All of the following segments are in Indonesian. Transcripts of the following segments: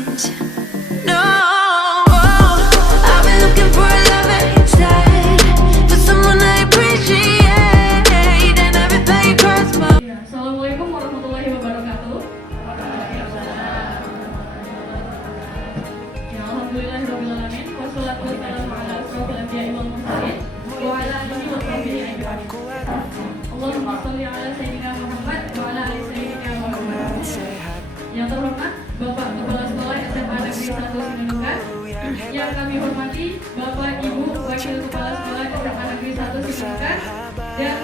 No, I've been looking for a lover inside, for someone I appreciate, and everything across my. Assalamualaikum warahmatullahi wabarakatuh. Ya, alhamdulillahirobbilalamin. Wassalatu wassalamu ala asyrofil anbiya'i wal mursalin wa ala alihi wa sahbihi ajma'in. Allahumma shalli ala sayyidina Muhammad wa ala ali sayyidina Muhammad. Yang terhormat Bapak Kepala Sekolah SMA Negeri 1 Sinunukan, yang kami hormati Bapak Ibu Wakil Kepala Sekolah SMA Negeri 1 Sinunukan, dan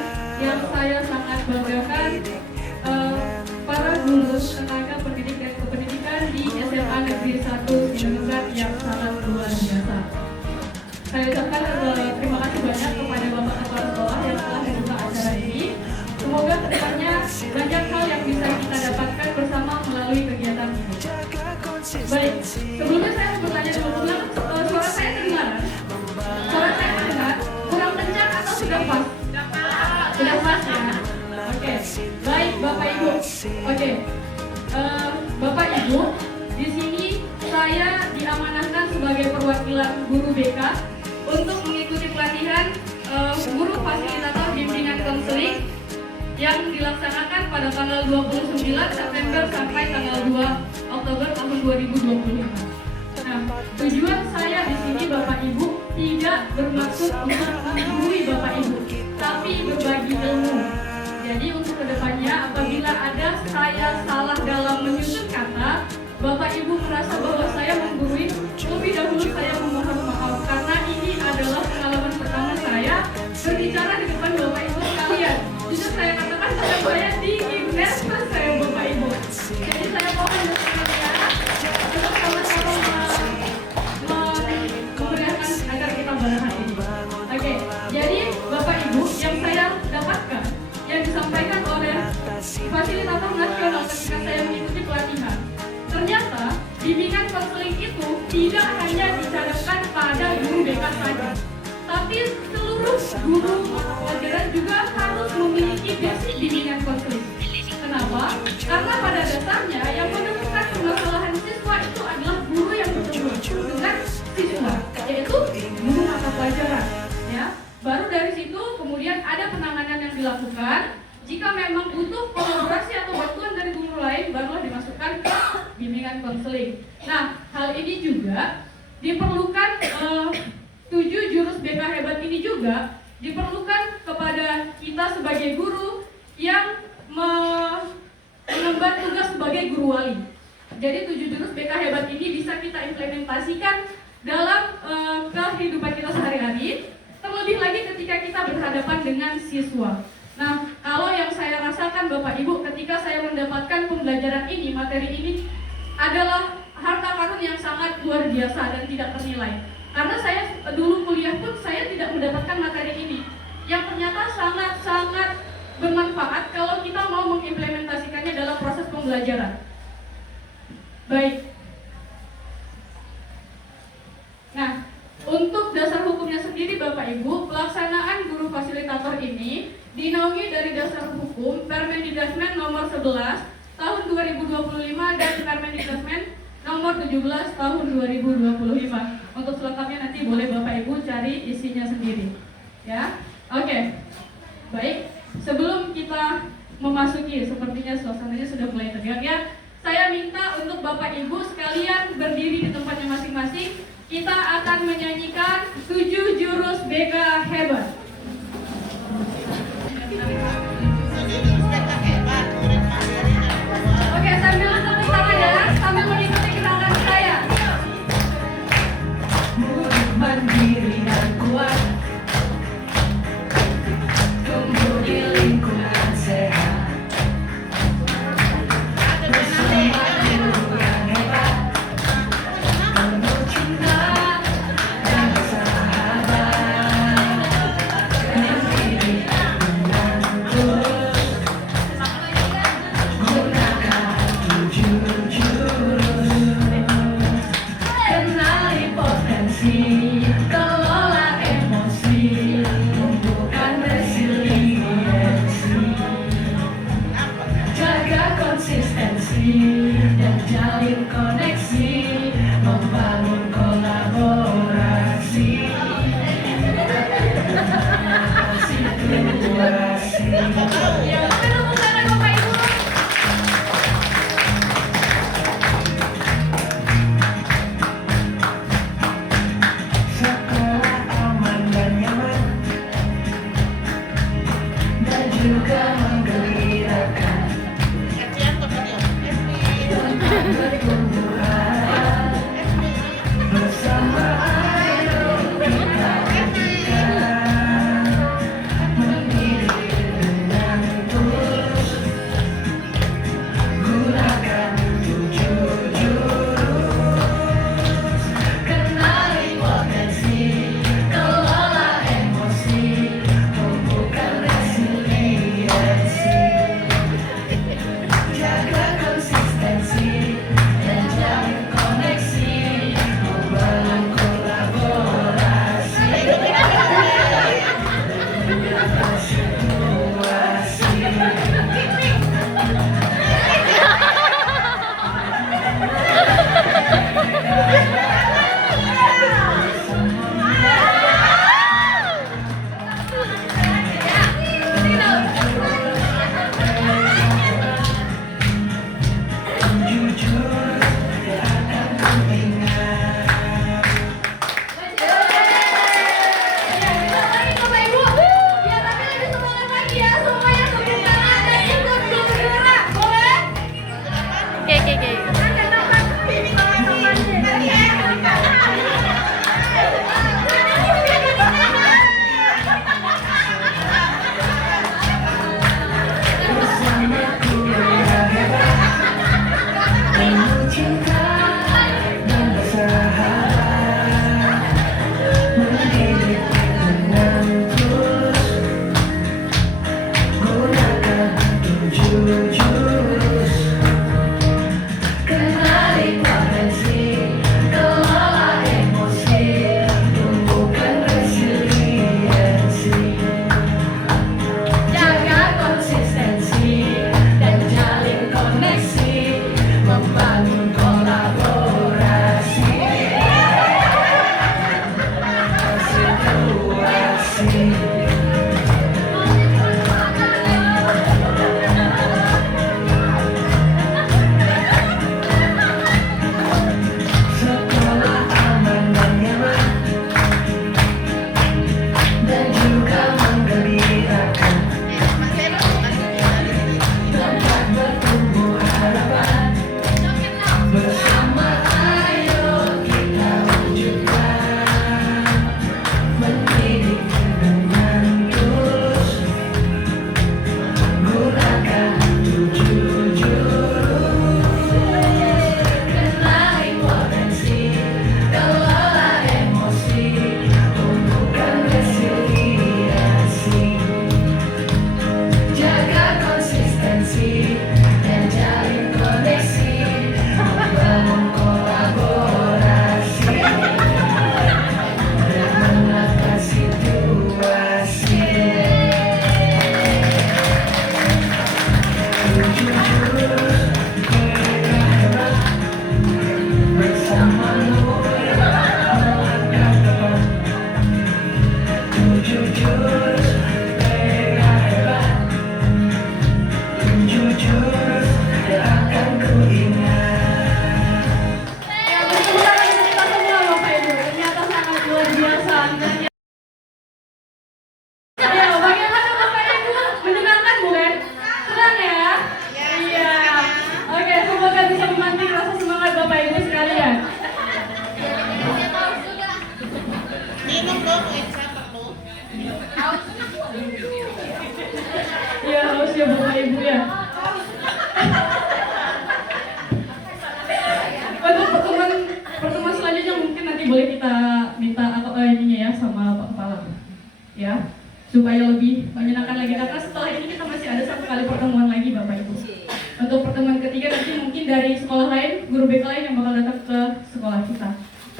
yang saya sangat banggakan para guru, tenaga pendidik dan kependidikan di SMA Negeri 1 Sinunukan yang sangat luar biasa. Saya ucapkan terima kasih banyak kepada Bapak Kepala Sekolah yang telah membuka acara ini. Semoga kedepannya banyak hal yang bisa kita dapatkan bersama melalui kegiatan ini. Baik, sebelumnya saya mau bertanya dulu, suara saya kedengaran? Suara saya terdengar? Kurang kencang atau sudah pas? Sudah pas ya? Oke, baik Bapak Ibu. Oke, Bapak Ibu, di sini saya diamanahkan sebagai perwakilan guru BK untuk mengikuti pelatihan guru fasilitator bimbingan konseling yang dilaksanakan pada tanggal 29 September sampai tanggal 2 Oktober tahun 2025. Nah, tujuan saya di sini Bapak Ibu tidak bermaksud untuk menggurui Bapak Ibu, tapi berbagi ilmu. Jadi untuk kedepannya apabila ada saya salah dalam menyusun kata, Bapak Ibu merasa bahwa saya menggurui, lebih dahulu saya memohon maaf karena ini adalah pengalaman pertama saya berbicara di depan Bapak Ibu sekalian. Jujur saya katakan saya dingin, nervous saya Bapak Ibu. Jadi saya mohon bersedia untuk sama-sama memeriahkan agar kita berakhir ini. Oke, jadi Bapak Ibu yang saya dapatkan yang disampaikan oleh fasilitator nasional ketika saya mengikuti pelatihan, ternyata bimbingan konseling itu tidak hanya dicadangkan pada guru BK saja, tapi seluruh guru pelajaran juga harus memiliki basic bimbingan konseling. Kenapa? Karena pada dasarnya yang menemukan permasalahan siswa itu adalah guru yang bertemu dengan siswa, yaitu guru mata pelajaran. Ya, baru dari situ kemudian ada penanganan yang dilakukan. Jika memang butuh kolaborasi atau bantuan dari guru lain, barulah dimasukkan ke bimbingan konseling. Nah, hal ini juga diperlukan 7 jurus BK hebat ini juga diperlukan kepada kita sebagai guru yang mengemban tugas sebagai guru wali. Jadi 7 jurus BK hebat ini bisa kita implementasikan dalam kehidupan kita sehari-hari, terlebih lagi ketika kita berhadapan dengan siswa. Nah, kalau yang saya rasakan Bapak Ibu ketika saya mendapatkan pembelajaran ini, materi ini adalah harta karun yang sangat luar biasa dan tidak ternilai. Karena saya dulu kuliah pun saya tidak mendapatkan materi ini yang ternyata sangat-sangat bermanfaat kalau kita mau mengimplementasikannya dalam proses pembelajaran. Baik. Nah, untuk dasar hukumnya sendiri Bapak Ibu, pelaksanaan guru fasilitator ini dinaungi dari dasar hukum Permendikbud nomor 11 tahun 2025 dan Permendikbud nomor 17 tahun 2025. Untuk selengkapnya nanti boleh Bapak Ibu cari isinya sendiri. Ya. Oke. Baik, sebelum kita memasuki, sepertinya suasananya sudah mulai tegang ya. Saya minta untuk Bapak Ibu sekalian berdiri di tempatnya masing-masing. Kita akan menyanyikan 7 jurus BK hebat. Oke, sambil tepuk tangan ya, sambil mengikuti gerakan saya. Mandiri dan kuat, tumbuh di lingkungan sehat, bersama guru yang hebat, penuh cinta dan sahabat. nanti boleh kita minta ininya ya sama Pak Kepala, ya, supaya lebih menyenangkan lagi. Karena setelah ini kita masih ada 1 kali pertemuan lagi Bapak Ibu. Untuk pertemuan ketiga nanti mungkin dari sekolah lain, guru BK lain yang bakal datang ke sekolah kita,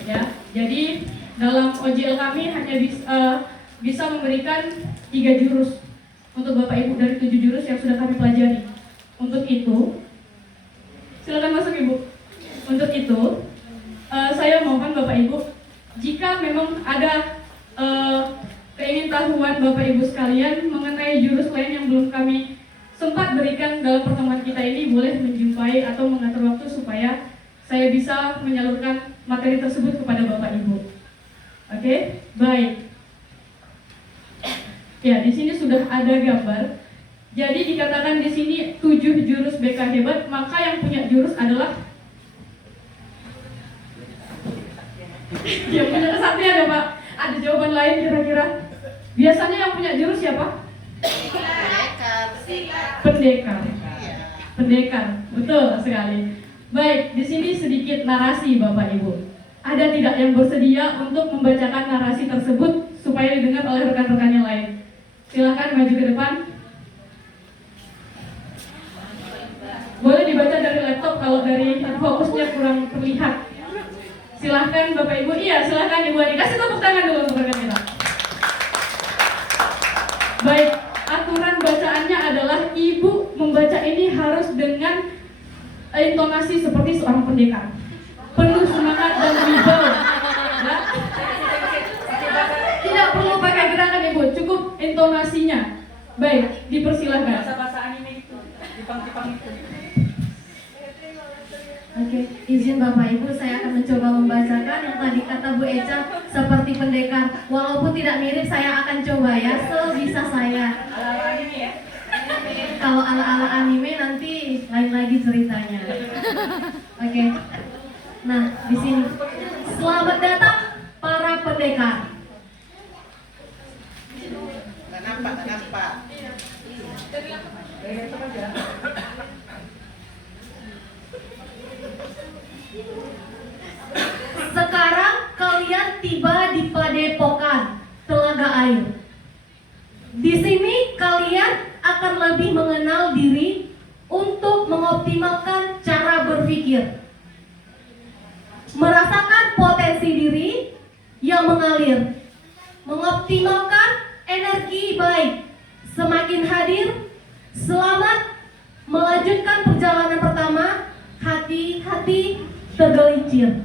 ya. Jadi dalam OJL kami hanya bisa memberikan 3 jurus untuk Bapak Ibu dari 7 jurus yang sudah kami pelajari. Untuk itu, silakan masuk Ibu. Untuk itu, saya mohon Bapak Ibu, jika memang ada keingintahuan Bapak Ibu sekalian mengenai jurus lain yang belum kami sempat berikan dalam pertemuan kita ini, boleh menjumpai atau mengatur waktu supaya saya bisa menyalurkan materi tersebut kepada Bapak Ibu. Oke, baik. Ya, di sini sudah ada gambar. Jadi dikatakan di sini 7 jurus BK hebat, maka yang punya jurus adalah yang punya kesatria ada Pak. Ada jawaban lain kira-kira? Biasanya yang punya jurus siapa? Pendekar. Pendekar, betul sekali. Baik, di sini sedikit narasi Bapak Ibu. Ada tidak yang bersedia untuk membacakan narasi tersebut supaya didengar oleh rekan-rekan yang lain? Silakan maju ke depan. Boleh dibaca dari laptop kalau dari fokusnya kurang terlihat. Silahkan Bapak Ibu. Iya, silahkan Ibu Ani. Kasih tepuk tangan dulu untuk rekan kita. Baik, aturan bacaannya adalah Ibu membaca ini harus dengan intonasi seperti seorang pendekar, penuh semangat dan wibawa. Ya. Tidak perlu pakai gerakan Ibu, cukup intonasinya. Baik, dipersilahkan. Bahasa anime itu, Jepang itu. Oke, izin Bapak Ibu, saya akan mencoba membacakan yang tadi kata Bu Eca seperti pendekar. Walaupun tidak mirip, saya akan coba ya, sebisa saya. Ala-ala anime ya. Kalau ala-ala anime nanti lain lagi ceritanya. Oke. Nah, di sini. Selamat datang para pendekar. Nggak nampak. Sekarang kalian tiba di Padepokan Telaga Air. Di sini kalian akan lebih mengenal diri untuk mengoptimalkan cara berpikir, merasakan potensi diri yang mengalir, mengoptimalkan energi baik, semakin hadir, selamat melanjutkan perjalanan pertama, hati-hati tergelincir.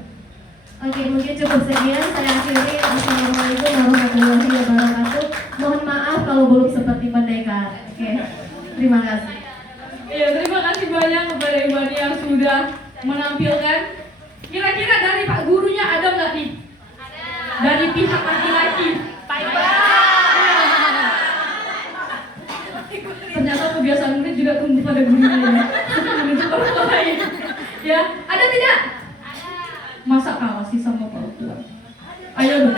Oke, mungkin cukup sekian. Saya akhiri. Assalamualaikum warahmatullahi wabarakatuh. Mohon maaf kalau belum seperti pendekar. Oke, terima kasih. Iya, terima kasih banyak kepada Ibu Ani yang sudah menampilkan. Kira-kira dari Pak gurunya ada nggak nih? Dari pihak laki-laki. Ternyata kebiasaan murid juga tumbuh pada gurunya ya. Menunjuk orang lain. Ya, ada tidak? Masa kalah sih sama Pak Tua? Ayo dong.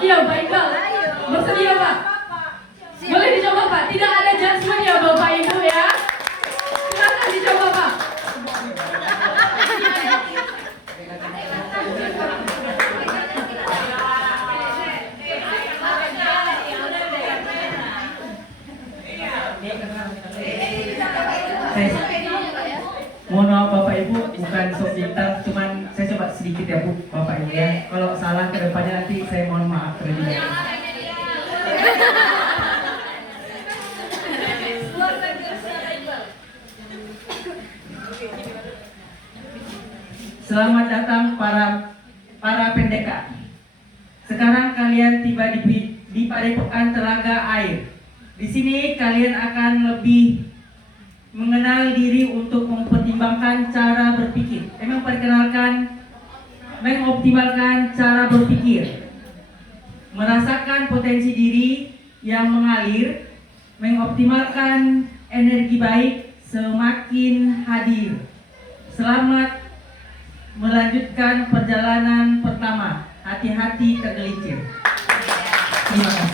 Iya, baik Pak. Bersedia Pak? Boleh dicoba Pak. Tidak ada judgement ya Bapak Ibu ya. Silakan dicoba Pak. Mohon maaf Bapak Ibu, bukan sok pintar, cuman saya coba sedikit ya Bu, Bapak Ibu ya. Kalau salah ke depannya nanti saya mohon maaf terlebih dahulu. Selamat datang para pendekar. Sekarang kalian tiba di Padepokan Telaga Air. Di sini kalian akan lebih mengenal diri untuk mempertimbangkan cara berpikir, mengoptimalkan cara berpikir, merasakan potensi diri yang mengalir, mengoptimalkan energi baik, semakin hadir. Selamat melanjutkan perjalanan pertama, hati-hati tergelincir. Terima kasih.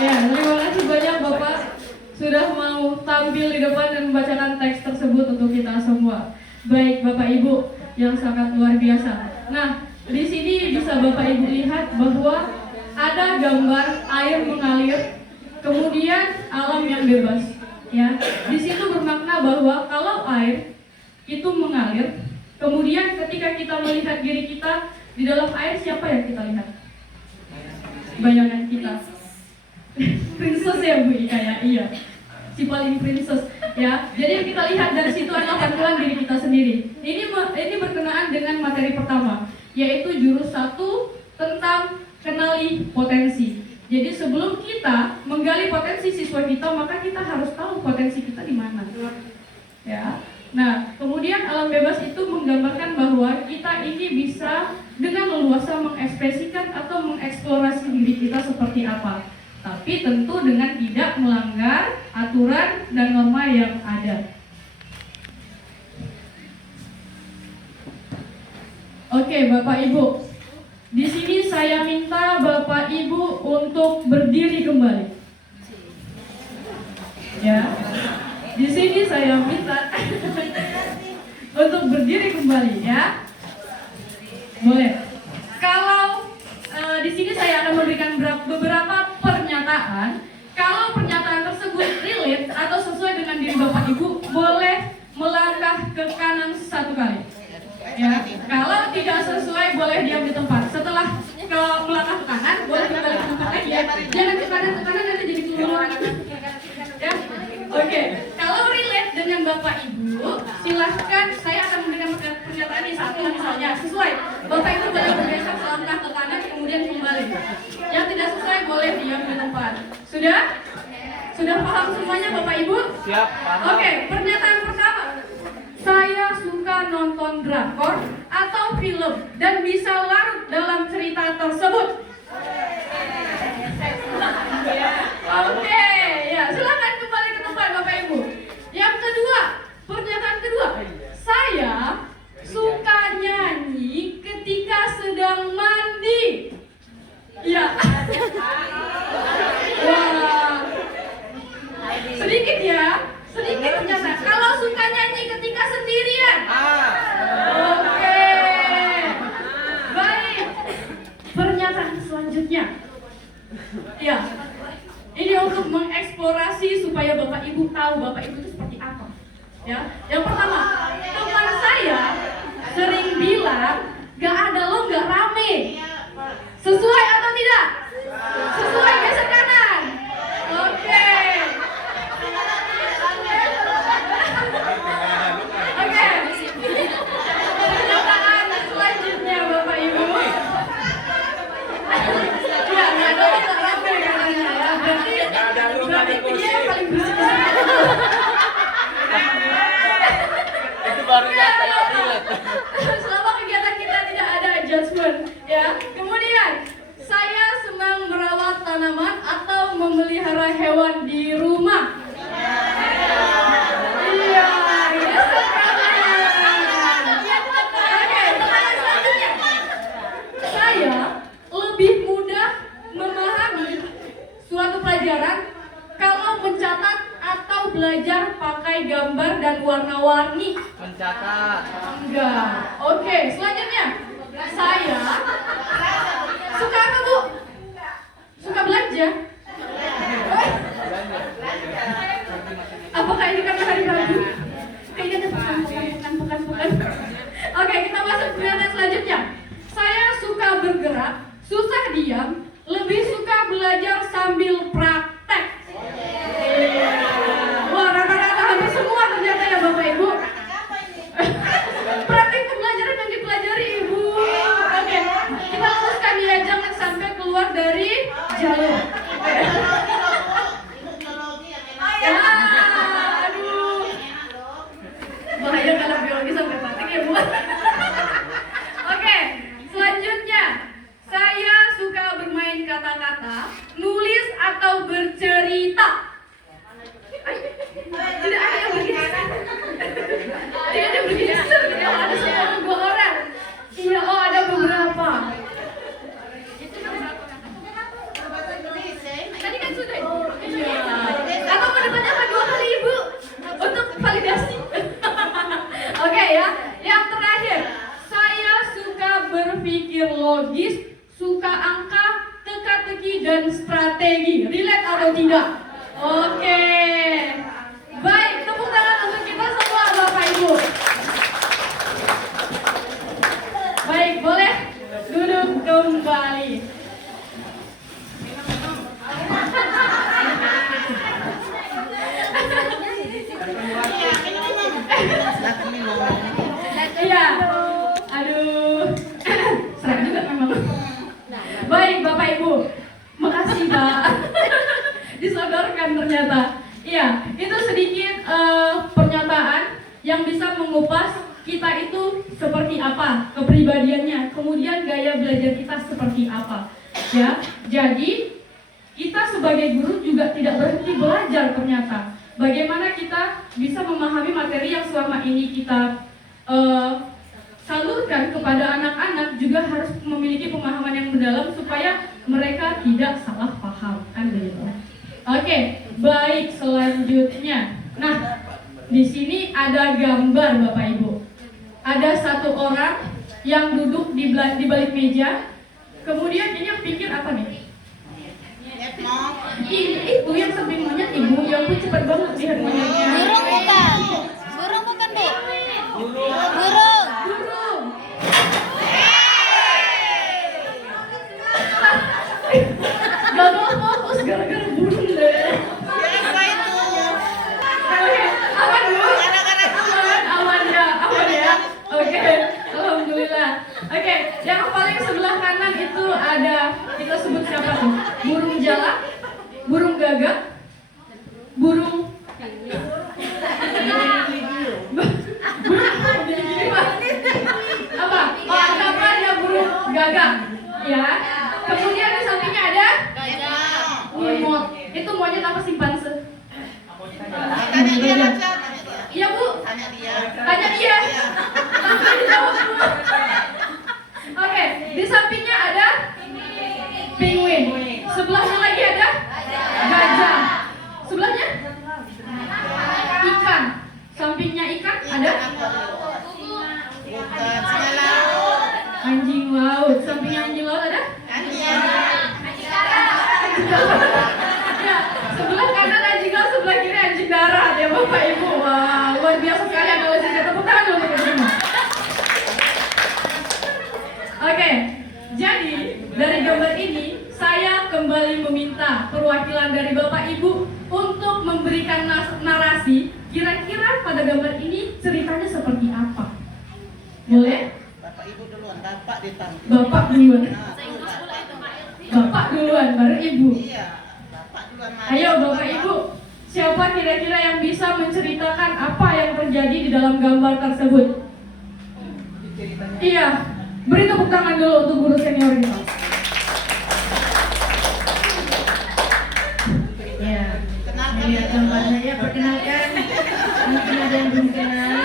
Ya, terima kasih banyak Bapak sudah mau tampil di depan dan membacakan teks tersebut untuk kita semua. Baik Bapak Ibu yang sangat luar biasa. Nah, di sini bisa Bapak Ibu lihat bahwa ada gambar air mengalir, kemudian alam yang bebas. Ya, di situ bermakna bahwa kalau air itu mengalir, kemudian ketika kita melihat diri kita di dalam air, siapa yang kita lihat? Bayangan kita. Princess ya Bu Ika ya, iya. Si paling princess ya. Jadi yang kita lihat dari situ adalah tampilan diri kita sendiri. Ini berkenaan dengan materi pertama, yaitu jurus 1 tentang kenali potensi. Jadi sebelum kita menggali potensi siswa kita, maka kita harus tahu potensi kita di mana. Ya. Nah, kemudian alam bebas itu menggambarkan bahwa kita ini bisa dengan leluasa mengekspresikan atau mengeksplorasi diri kita seperti apa. Tapi tentu dengan tidak melanggar aturan dan norma yang ada. Oke, Bapak Ibu. Di sini saya minta Bapak Ibu untuk berdiri kembali. Ya. Di sini saya minta untuk berdiri kembali ya. Boleh. Kalau di sini saya akan memberikan beberapa pernyataan. Kalau pernyataan tersebut relate atau sesuai dengan diri Bapak Ibu, boleh melangkah ke kanan 1 kali. Ya, kalau tidak sesuai boleh diam di tempat. Setelah kalau melangkah ke kanan, boleh kembali ke tempat lagi ya. Jangan ke kanan nanti jadi keluar. Ya, oke. Kalau relate dengan Bapak Ibu, silahkan saya akan memberikan pernyataan di 1 misalnya sesuai. Bapak Ibu boleh bergeser selangkah ke kanan kemudian kembali. Yang tidak sesuai boleh diam di tempat. Sudah? Sudah paham semuanya Bapak Ibu? Siap, paham. Oke, pernyataan pertama. Saya suka nonton drakor atau film dan bisa larut dalam cerita tersebut. Oke, ya silakan kembali ke tempat Bapak Ibu. Yang kedua, pernyataan kedua. Saya suka nyanyi ketika sedang mandi. Ya. Wah. Sedikit ya. Sedikit pernyataan. Kalau suka nyanyi ketika sendirian. Oke. Baik. Pernyataan selanjutnya. Ya. Ini untuk mengeksplorasi supaya Bapak Ibu tahu Bapak Ibu itu seperti apa. Ya. Yang pertama, teman saya sering bilang gak ada lo gak rame. Sesuai atau tidak? Sesuai, geser kanan. Oke. Oke. Pernyataan selanjutnya Bapak Ibu. Ya, nggak ada orang nggak rame katanya ya. Berarti dia yang paling berisik. Itu baru kata yang relate. Selama kegiatan kita tidak ada adjustment, ya. Kemudian saya senang merawat tanaman atau memelihara hewan di rumah. Iya, ini Oke, pertanyaan selanjutnya. Saya lebih mudah memahami suatu pelajaran kalau mencatat atau belajar pakai gambar dan warna-warni. Mencatat. Enggak. Oke, selanjutnya. Saya suka apa, Bu? Suka belanja? Apakah ini karena hari Rabu? Kayaknya bukan. Oke, kita masuk ke pernyataan selanjutnya. Saya suka bergerak, susah diam, lebih suka belajar sambil praktek. Wah, rata-rata hampir semua ternyata ya Bapak Ibu. Praktik pembelajaran yang dipelajari Ibu. Oke, kita luruskan ya, jangan sampai keluar dari jalur. Ya, aduh. Bahaya kalau biologi sampai praktik ya Bu. Oke, selanjutnya. Saya suka bermain kata-kata, nulis atau bercerita. Tidak ada yang begitu. Tidak ada begitu. Ada cuma 2 orang. Iya, oh ada beberapa. Tadi kan sudah. Iya. Atau mau ditanyakan 2 kali Ibu untuk validasi. Oke ya. dan strategi. Relate atau tidak? Oke. Baik, tepuk tangan untuk kita semua Bapak Ibu. Baik, boleh duduk kembali. Iya. Aduh. Serem juga memang. Baik, Bapak Ibu. Makasih, Pak. Disodorkan ternyata. Iya, itu sedikit pernyataan yang bisa mengupas kita itu seperti apa kepribadiannya, kemudian gaya belajar kita seperti apa. Ya, jadi kita sebagai guru juga tidak berhenti belajar ternyata. Bagaimana kita bisa memahami materi yang selama ini kita salurkan kepada anak-anak, juga harus memiliki pemahaman yang mendalam supaya mereka tidak salah paham, kan begitu. Oke, baik, selanjutnya. Nah, di sini ada gambar Bapak Ibu. Ada satu orang yang duduk di balik meja. Kemudian ini pikir apa nih? Itu yang samping monyet Ibu, yang pun cepat banget lihat monyetnya. Burung bukan? Burung bukan, Bu? Burung. Burung. Gagal fokus gara-gara burung deh. Oke, aman dulu. Aman ya. Oke, alhamdulillah. Oke, yang paling sebelah kanan itu ada, kita sebut siapa tuh? Burung jalak, burung gagak, burung apa? Oh, anggapan ada burung gagak, ya. Kemudian di sampingnya ada monyet. Itu monyet apa simpanse? Iya Bu. Tanya dia. Langsung dijawab dulu. Oke, di sampingnya ada penguin. Sebelahnya lagi ada gajah. Sebelahnya ikan. Sampingnya ikan ada anjing laut. Sampingnya anjing laut ada ya, sebelah kanan anjing laut, sebelah kiri anjing darat ya Bapak Ibu. Wah, luar biasa sekali analisisnya. Tepuk tangan dulu untuk semua. Oke, jadi dari gambar ini saya kembali meminta perwakilan dari Bapak Ibu untuk memberikan narasi. Kira-kira pada gambar ini ceritanya seperti apa? Boleh? Bapak Ibu duluan, Bapak ditanggung. Bapak duluan. Nah, Bapak duluan, baru Ibu. iya, Bapak duluan. Ayo Bapak Ibu, siapa kira-kira yang bisa menceritakan apa yang terjadi di dalam gambar tersebut? Iya, beri tepuk tangan dulu untuk guru senior kita. Ya, melihat gambarnya ya, perkenalkan. Mungkin ada yang belum kenal.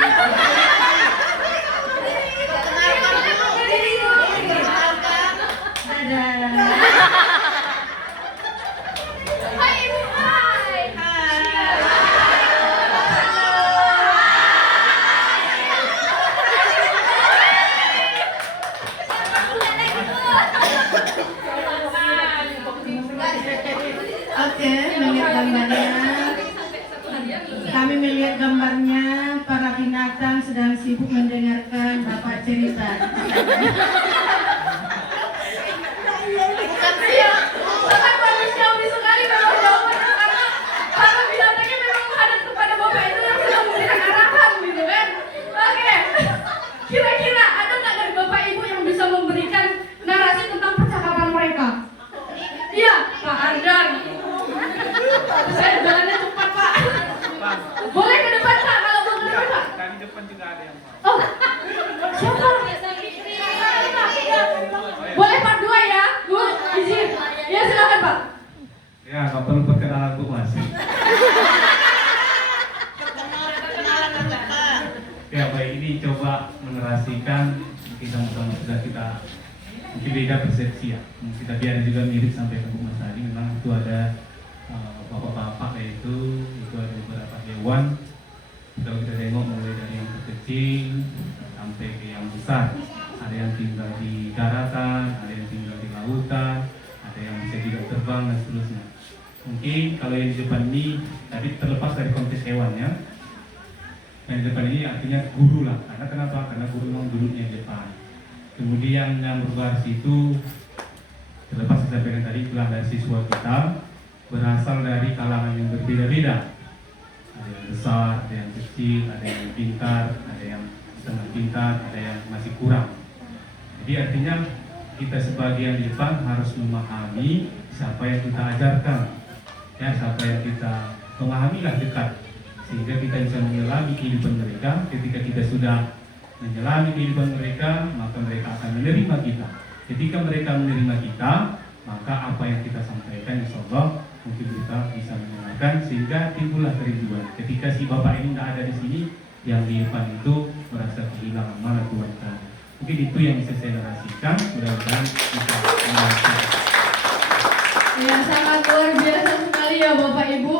Hai Ibu, hai. Oke, melihat gambarnya. Kami melihat gambarnya, para binatang sedang sibuk mendengarkan Bapak cerita. Iya, sangat manusiawi sekali memang jawabannya, karena para binatangnya memang menghadap kepada Bapak itu yang sudah memberikan arahan gitu kan. Oke, kira-kira ada nggak dari Bapak Ibu yang bisa memberikan narasi tentang percakapan mereka? Iya, Pak Ardan. Saya jalannya cepat Pak. Boleh ke depan Pak, kalau mau ke depan Pak. Di depan juga ada yang mau. Oh, siapa? Boleh part 2 ya, Bu, izin. Ya silakan Pak. Ya, nggak perlu perkenalan Bu Mas. Ya baik, ini coba menerasikan mungkin sama-sama sudah kita mungkin beda persepsi ya. Kita biar juga mirip sampai ke Bu Mas tadi. Memang itu ada bapak-bapak yaitu itu ada beberapa hewan. Kalau kita tengok mulai dari yang terkecil sampai ke yang besar. Ada yang tinggal di daratan, ada yang tinggal di lautan, ada yang bisa juga terbang dan seterusnya. Mungkin kalau yang di depan ini, tapi terlepas dari konteks hewannya, yang di depan ini artinya guru lah. Karena kenapa? Karena guru memang duduknya di depan. Kemudian yang berbaris itu terlepas saya sampaikan tadi, itulah dari siswa kita, berasal dari kalangan yang berbeda-beda. Ada yang besar, ada yang kecil, ada yang pintar, ada yang setengah pintar, ada yang masih kurang. Jadi artinya kita sebagai yang di depan harus memahami siapa yang kita ajarkan, ya, siapa yang kita memahamilah dekat, sehingga kita bisa menyelami kehidupan mereka. Ketika kita sudah menyelami kehidupan mereka, maka mereka akan menerima kita. Ketika mereka menerima kita, maka apa yang kita sampaikan insya Allah mungkin kita bisa menyenangkan, sehingga timbullah kerinduan. Ketika si bapak ini tidak ada di sini, yang di depan itu merasa kehilangan mana Tuhan kami. Mungkin itu yang bisa saya narasikan. Mudah-mudahan bisa mengerti. Ya, sangat luar biasa sekali ya Bapak Ibu.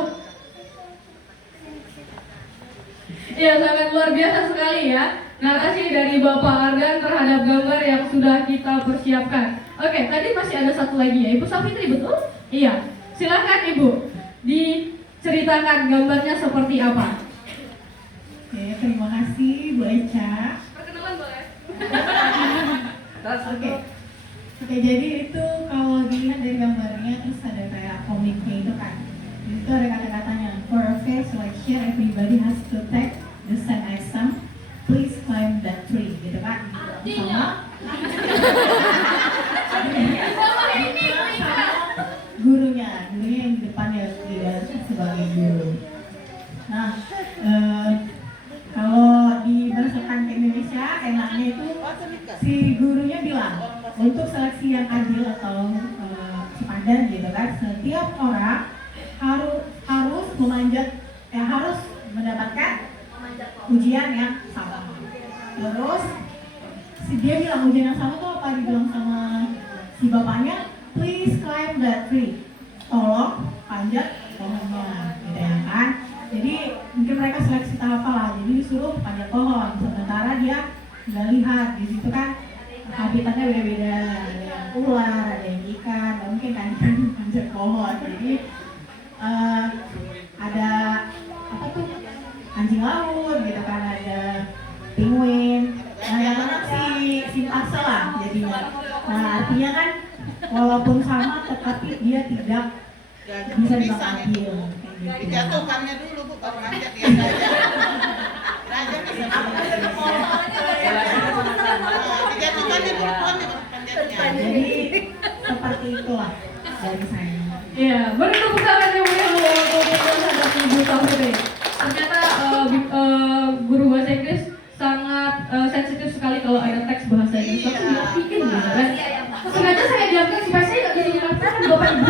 Ya, sangat luar biasa sekali ya narasi dari Bapak Ardan terhadap gambar yang sudah kita persiapkan. Oke, tadi masih ada satu lagi ya, Ibu Safitri, betul? Iya, silakan Ibu diceritakan gambarnya seperti apa. Oke, terima kasih Bu Eca. Perkenalan boleh? Oke, jadi itu kalau dilihat dari gambarnya terus ada kayak komiknya itu kan. Di situ ada kata-katanya, for a fair selection everybody has to take the same exam. Please climb that tree, gitu kan? Sama gurunya yang di depan ya dia sebagai guru. Nah, kalau dibahaskan ke Indonesia, enaknya itu si gurunya bilang untuk seleksi yang adil atau sepadan gitu kan, setiap orang harus harus mendapatkan ujian yang sama. Terus dia bilang ujian yang sama tuh apa? Dibilang sama si bapaknya, please climb that tree. Tolong panjat pohonnya, gitu ya kan? Jadi mungkin mereka seleksi tahap lah. Jadi disuruh panjat pohon. Sementara dia nggak lihat di situ kan habitatnya beda-beda. Ada yang ular, ada yang ikan, nggak mungkin kan panjat pohon. Jadi ada apa tuh anjing laut gitu kan, ada penguin. Nah yang anak si parsa lah jadinya. Nah artinya kan walaupun sama tetapi dia tidak bisa dibilang adil. Dijatuhkannya dulu Bu, baru ngajak dia raja bisa dijatuhkannya dulu pohonnya baru panjatnya. Jadi seperti itulah dari saya. Iya, beri tepuk tangan yang mulia untuk terhadap Ibu Safitri. Ternyata guru bahasa Inggris sangat sensitif sekali kalau ada teks bahasa Inggris. Langsung diartikan gitu kan. Sengaja saya diamkan supaya saya nggak jadi mengartikan Bapak Ibu.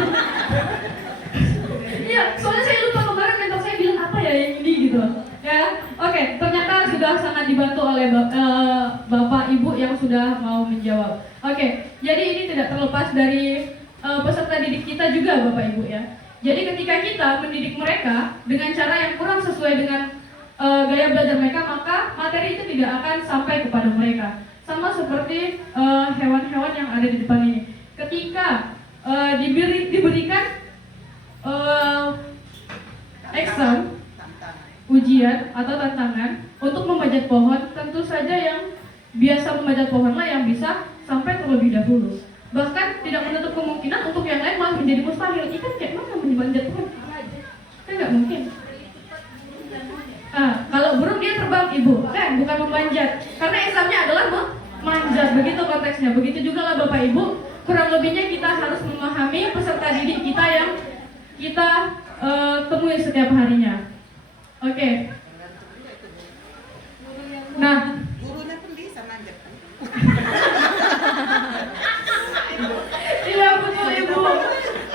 Iya, soalnya saya lupa kemarin mentor saya bilang apa ya yang ini gitu. Ya, oke. Ternyata sudah sangat dibantu oleh Bapak Ibu yang sudah mau menjawab. Oke, jadi ini tidak terlepas dari peserta didik kita juga Bapak Ibu ya. Jadi ketika kita mendidik mereka dengan cara yang kurang sesuai dengan gaya belajar mereka, maka materi itu tidak akan sampai kepada mereka. Sama seperti hewan-hewan yang ada di depan ini. Ketika diberikan exam, ujian atau tantangan untuk memanjat pohon, tentu saja yang biasa memanjat pohonlah yang bisa sampai terlebih dahulu. Bahkan tidak menutup kemungkinan untuk yang lain malah menjadi mustahil. Ikan kayak mana memanjat pohon? Kan nggak mungkin. Kalau burung dia terbang Ibu, kan bukan memanjat. Karena examnya adalah memanjat, begitu konteksnya. Begitu juga lah Bapak Ibu, kurang lebihnya kita harus memahami peserta didik kita yang kita temui setiap harinya. Oke. Nah, gurunya pun bisa manjat. iya betul Ibu.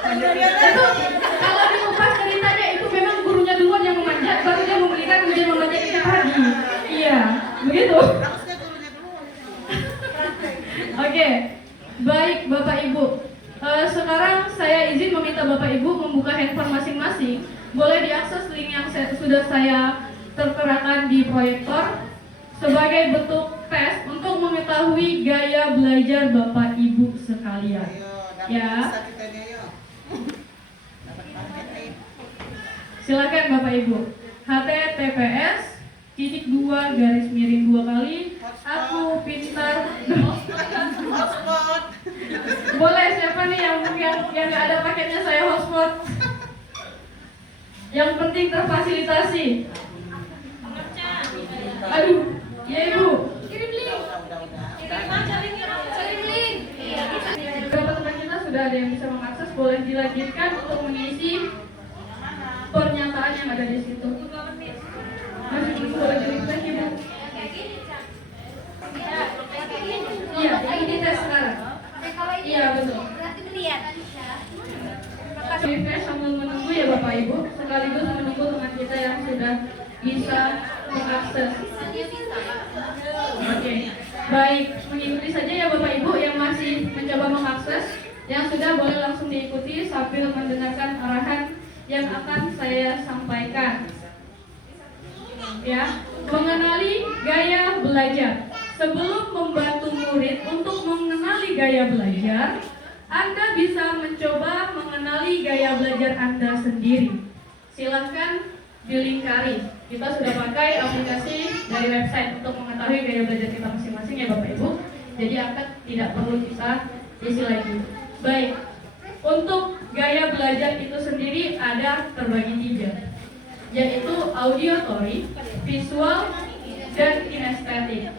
Itu kalau dikupas ceritanya itu memang gurunya duluan yang memanjat, baru dia memberikan ujian memanjat itu tadi. Iya, begitu. Harusnya gurunya duluan. Oke, baik Bapak Ibu. Sekarang saya izin meminta Bapak Ibu membuka handphone masing-masing. Boleh diakses link yang sudah saya terterakan di proyektor sebagai bentuk tes untuk mengetahui gaya belajar Bapak Ibu sekalian. Ayo, dapat Ya. bisa kita yuk. Silakan Bapak Ibu. https://2 kali aku pintar. Hotspot. Boleh, siapa nih yang nggak ada paketnya, saya hotspot. Yang penting terfasilitasi. Aduh, ya Ibu. Kirim link. Kirim link. Beberapa teman kita sudah ada yang bisa mengakses, boleh dilanjutkan untuk mengisi pernyataan yang ada di situ. Masih belum boleh di-refresh Ibu. Iya, ini dites sekarang. Iya betul. Berarti lihat. Refresh sambil menunggu ya Bapak Ibu, sekaligus menunggu teman kita yang sudah bisa mengakses. Oke, baik, mengikuti saja ya Bapak Ibu yang masih mencoba mengakses. Yang sudah boleh langsung diikuti sambil mendengarkan arahan yang akan saya sampaikan. Ya, mengenali gaya belajar. Sebelum membantu murid untuk mengenali gaya belajar, Anda bisa mencoba mengenali gaya belajar Anda sendiri. Silahkan dilingkari. Kita sudah pakai aplikasi dari website untuk mengetahui gaya belajar kita masing-masing ya Bapak Ibu. Jadi akan tidak perlu kita isi lagi. Baik, untuk gaya belajar itu sendiri ada terbagi 3, yaitu auditory, visual, dan kinestetik.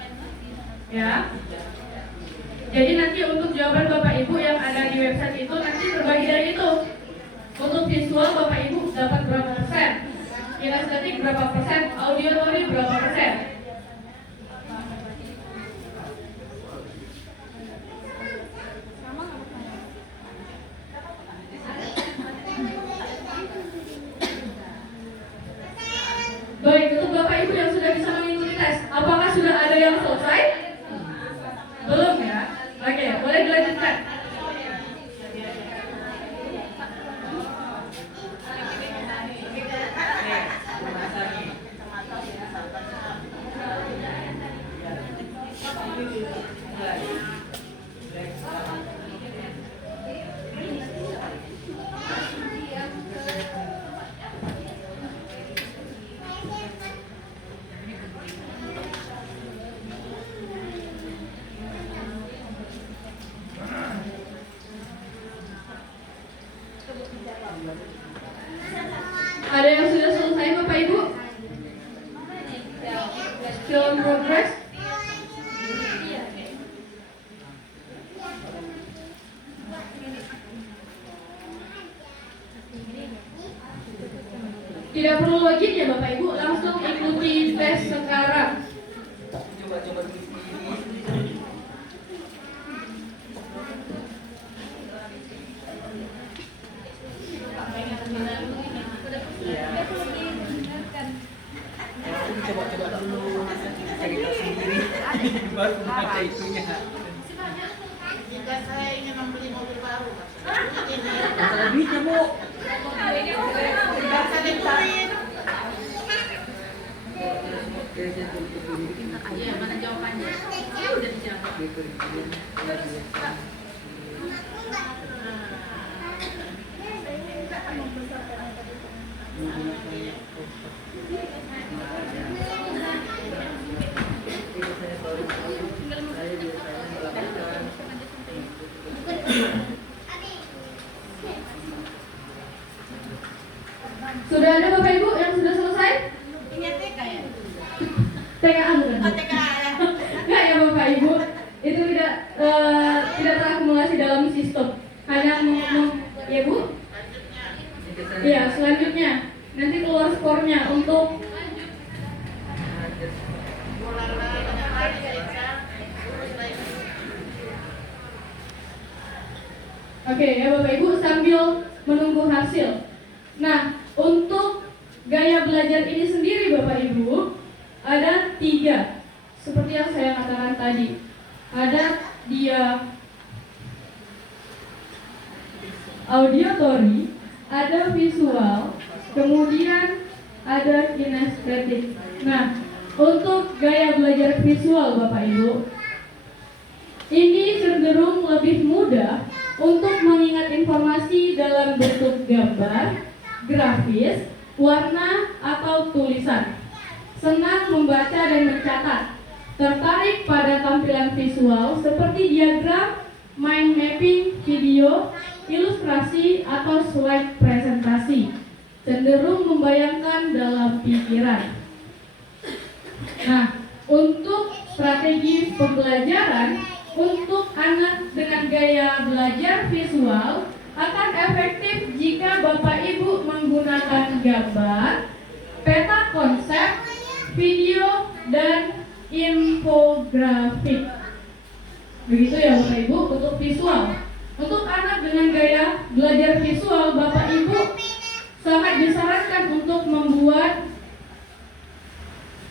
Ya. Jadi nanti untuk jawaban Bapak Ibu yang ada di website itu nanti terbagi dari itu. Untuk visual Bapak Ibu dapat berapa persen, kinestetik berapa persen, auditory berapa persen. Baik, untuk Bapak Ibu yang sudah bisa mengikuti tes, apakah sudah ada yang selesai? Belum ya? Oke, boleh dilanjutkan. Ada yang sudah selesai Bapak Ibu? Still in progress? Tidak perlu login ya Bapak Ibu, langsung ikuti tes sekarang. Coba dulu cari tahu sendiri baru membaca itunya. Jika saya ingin membeli mobil baru, ini Masalah duitnya Bu. tidak bisa dituin. Iya, mana jawabannya? Udah dijawab. Sudah ada Bapak Ibu yang sudah selesai? Ini TK ya? TKA bukan? Oh, TK ya. Enggak ya Bapak Ibu, itu tidak terakumulasi dalam sistem. Hanya ya Bu? Iya, selanjutnya nanti keluar skornya untuk Oke ya Bapak Ibu sambil menunggu hasil. Nah, untuk gaya belajar ini sendiri Bapak Ibu ada 3, seperti yang saya katakan tadi. Ada dia auditory, ada visual, kemudian ada kinestetik. Nah, untuk gaya belajar visual Bapak Ibu, ini cenderung lebih mudah untuk mengingat informasi dalam bentuk gambar, grafis, warna atau tulisan, senang membaca dan mencatat, tertarik pada tampilan visual seperti diagram, mind mapping, video, ilustrasi, atau slide presentasi, cenderung membayangkan dalam pikiran. Nah, untuk strategi pembelajaran untuk anak dengan gaya belajar visual akan efektif jika Bapak Ibu menggunakan gambar, peta konsep, video, dan infografik. Begitu ya Bapak Ibu untuk visual. Untuk anak dengan gaya belajar visual, Bapak Ibu sangat disarankan untuk membuat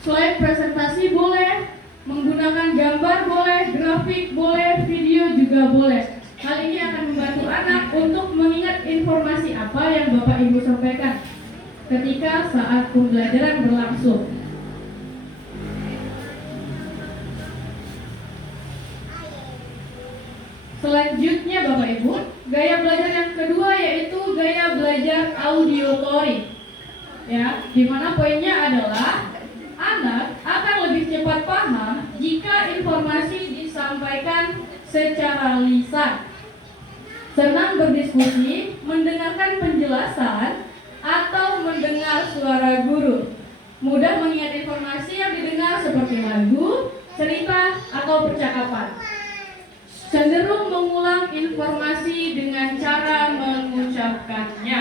slide presentasi boleh, menggunakan gambar boleh, grafik boleh, video juga boleh. Hal ini akan membantu anak untuk mengingat informasi apa yang Bapak Ibu sampaikan ketika saat pembelajaran berlangsung. Selanjutnya Bapak Ibu, gaya belajar yang kedua yaitu gaya belajar auditory. Ya, di mana poinnya adalah anak akan lebih cepat paham jika informasi disampaikan secara lisan, senang berdiskusi, mendengarkan penjelasan, atau mendengar suara guru, mudah mengingat informasi yang didengar seperti lagu, cerita, atau percakapan, cenderung mengulang informasi dengan cara mengucapkannya.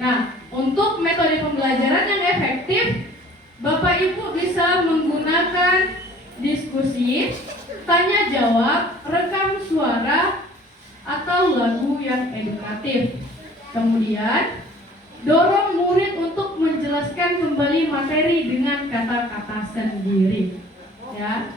Nah, untuk metode pembelajaran yang efektif, Bapak Ibu bisa menggunakan diskusi, tanya jawab, rekam suara, atau lagu yang edukatif. Kemudian, dorong murid untuk menjelaskan kembali materi dengan kata-kata sendiri. Ya.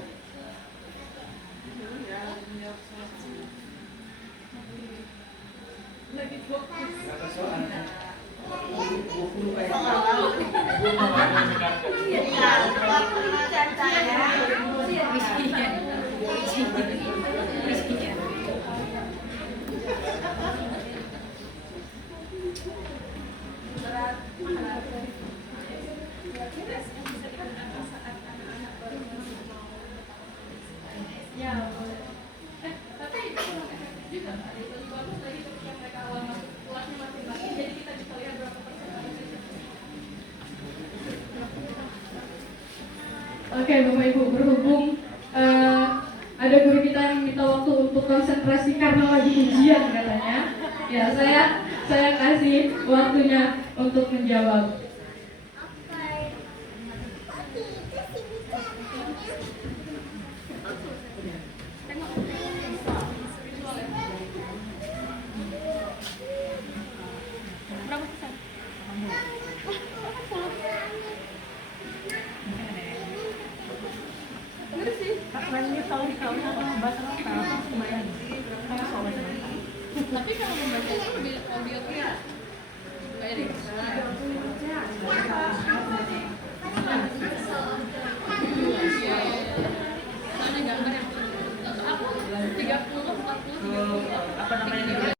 Oke Bapak Ibu, berhubung ada guru kita yang minta waktu untuk konsentrasi karena lagi ujian katanya. Ya, saya kasih waktunya untuk menjawab. Tapi kalau membaca itu lebih audio ya. Kayak di soalnya gambar yang aku 30, 40, 30 apa namanya?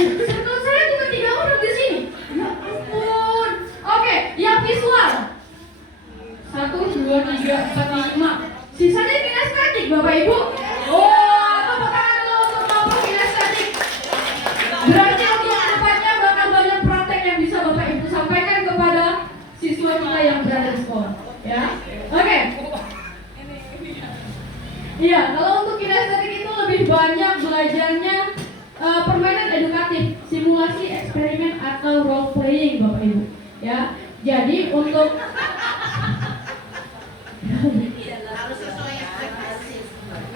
Circle saya cuma 3 orang di sini. Ya ampun. Oke, yang visual 1, 2, 3, 4, 5. Sisanya kinestetik Bapak Ibu. Oh, tepuk tangan dulu untuk kelompok kinestetik. Berarti untuk kedepannya bakal banyak praktek yang bisa Bapak Ibu sampaikan kepada siswa kita yang berada di sekolah. Ya, oke. Iya, kalau untuk kinestetik itu lebih banyak belajarnya permainan edukatif, simulasi, eksperimen atau role playing Bapak Ibu. Ya, jadi untuk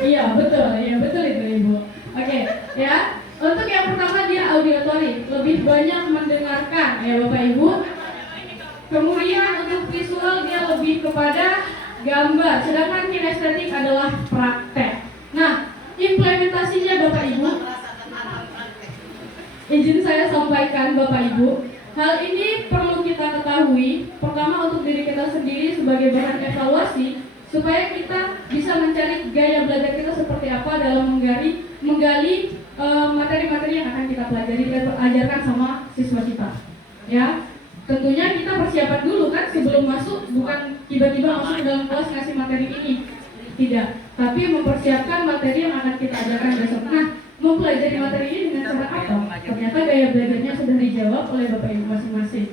Iya betul itu Ibu. Oke, ya. Untuk yang pertama dia auditory, lebih banyak mendengarkan ya Bapak Ibu. Kemudian untuk visual dia lebih kepada gambar, sedangkan kinestetik adalah praktek. Nah, implementasinya Bapak Ibu, izin saya sampaikan Bapak Ibu, hal ini perlu kita ketahui. Pertama untuk diri kita sendiri sebagai bahan evaluasi, supaya kita bisa mencari gaya belajar kita seperti apa dalam menggali materi-materi yang akan kita pelajari dan ajarkan sama siswa kita. Ya, tentunya kita persiapan dulu kan sebelum masuk, bukan tiba-tiba masuk ke dalam kelas ngasih materi ini, tidak. Tapi mempersiapkan materi yang akan kita ajarkan besok. Nah, mempelajari materi ini dengan cara apa? Ternyata gaya belajarnya sudah dijawab oleh Bapak Ibu masing-masing.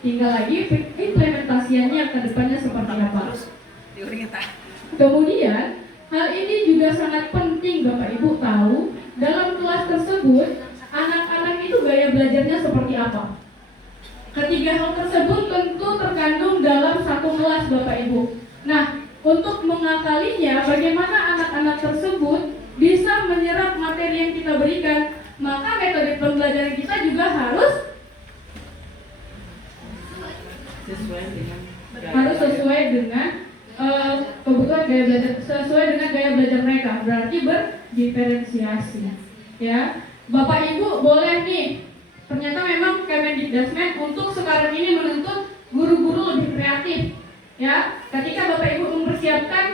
Tinggal lagi implementasiannya ke depannya seperti apa. Kemudian, hal ini juga sangat penting Bapak Ibu tahu, dalam kelas tersebut, anak-anak itu gaya belajarnya seperti apa. Ketiga hal tersebut tentu terkandung dalam satu kelas Bapak Ibu. Nah, untuk mengakalinya, bagaimana anak-anak tersebut bisa menyerap materi yang kita berikan, maka metode pembelajaran kita juga harus sesuai dengan kebutuhan gaya belajar, sesuai dengan gaya belajar mereka, berarti berdiferensiasi. Ya, Bapak Ibu boleh nih, ternyata memang Kemendikdasmen untuk sekarang ini menuntut guru-guru lebih kreatif. Ya, ketika Bapak Ibu mempersiapkan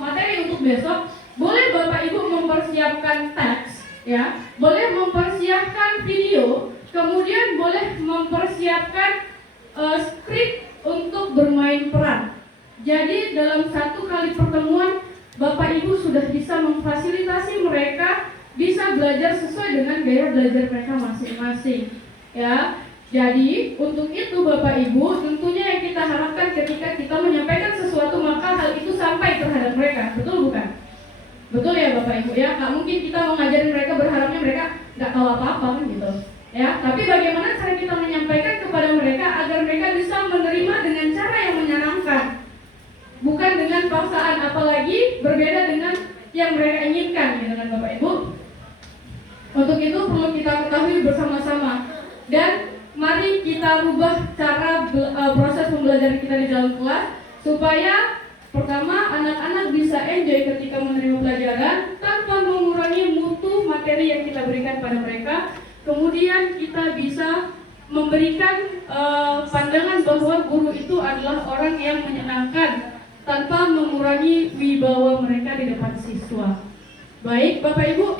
materi untuk besok, boleh Bapak Ibu mempersiapkan teks, ya, boleh mempersiapkan video, kemudian boleh mempersiapkan skrip untuk bermain peran. Jadi dalam satu kali pertemuan Bapak Ibu sudah bisa memfasilitasi mereka bisa belajar sesuai dengan gaya belajar mereka masing-masing. Ya, jadi untuk itu Bapak Ibu tentunya yang kita harapkan ketika kita menyampaikan sesuatu maka hal itu sampai terhadap mereka, betul bukan? Betul ya Bapak Ibu ya, nggak mungkin kita mau ngajarin mereka berharapnya mereka nggak tahu apa-apa kan gitu. Ya, tapi bagaimana cara kita menyampaikan kepada mereka agar mereka bisa menerima dengan cara yang menyenangkan, bukan dengan paksaan, apalagi berbeda dengan yang mereka inginkan, gitu kan Bapak Ibu. Untuk itu perlu kita ketahui bersama-sama dan mari kita rubah cara proses pembelajaran kita di dalam kelas supaya pertama anak-anak bisa enjoy ketika menerima pelajaran tanpa mengurangi mutu materi yang kita berikan pada mereka. Kemudian kita bisa memberikan pandangan bahwa guru itu adalah orang yang menyenangkan tanpa mengurangi wibawa mereka di depan siswa. Baik Bapak Ibu,